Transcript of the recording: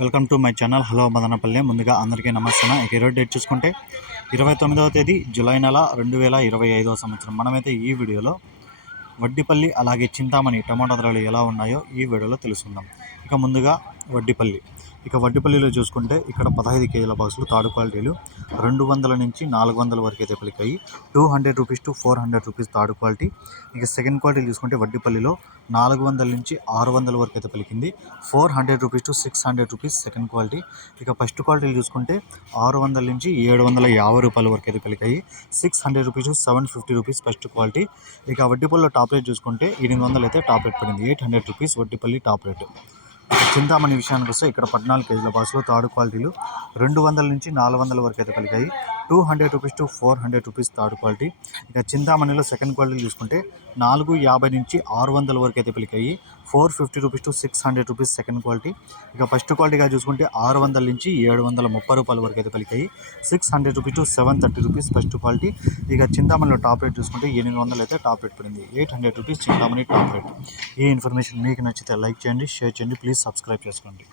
Welcome to my channel. Hello Madanapalle. ముందుగా అందరికీ నమస్తే ఇక ఈరోజు డేట్ చూసుకుంటే ఇరవై తొమ్మిదవ తేదీ జూలై నెల రెండు వేల ఇరవై ఐదవ సంవత్సరం. మనమైతే ఈ వీడియోలో వడ్డిపల్లి అలాగే చింతామణి టమాటా ధరలు ఎలా ఉన్నాయో ఈ వీడియోలో తెలుసుకుందాం. ఇక ముందుగా వడ్డిపల్లి. ఇక వడ్డిపల్లిలో చూసుకుంటే ఇక్కడ పదహైదు కేజీల బాక్సులు తాడు క్వాలిటీలు రెండు వందల నుంచి నాలుగు వందల వరకు అయితే పలికాయి. Two hundred rupees to four hundred rupees తాడు క్వాలిటీ. ఇక సెకండ్ క్వాలిటీ చూసుకుంటే వడ్డిపల్లిలో నాలుగు వందల నుంచి ఆరు వందల వరకు అయితే పలికింది. Four hundred rupees to six hundred rupees second quality. ఇక ఫస్ట్ క్వాలిటీలు చూసుకుంటే ఆరు వందల నుంచి ఏడు వందల యాభై రూపాయల వరకు అయితే పలికాయి. Six hundred rupees to seven fifty rupees first quality. ఇక వడ్డిపల్లిలో టాప్ రేట్ చూసుకుంటే ఎనిమిది వందలు అయితే టాప్ రేట్ పడింది. Eight hundred rupees Vaddipalli top rate. Chintamani విషయానికి వస్తే ఇక్కడ పద్నాలుగు కేజీల బాక్స్లో తాడు క్వాలిటీలు రెండు వందల నుంచి నాలుగు వందల వరకు అయితే పలికాయి two hundred rupees to four hundred rupees third quality. ఇక చింతామణిలో సెకండ్ క్వాలిటీ చూసుకుంటే నాలుగు యాభై నుంచి ఆరు వందల వరకు అయితే పెలికాయి four fifty rupees to six hundred rupees second quality. ఇక ఫస్ట్ క్వాలిటీగా చూసుకుంటే ఆరు వందల నుంచి ఏడు వందల ముప్పై రూపాయల వరకు అయితే పలికాయి six hundred rupees to seven thirty rupees first quality. ఇక చింతామణిలో టాప్ రేట్ చూసుకుంటే ఎనిమిది వందలు అయితే టాప్ రేట్ పడింది. Eight hundred rupees Chintamani top rate. ఈ ఇన్ఫర్మేషన్ మీకు నచ్చితే లైక్ చేయండి షేర్ చేయండి ప్లీజ్ సబ్స్క్రైబ్ చేసుకోండి.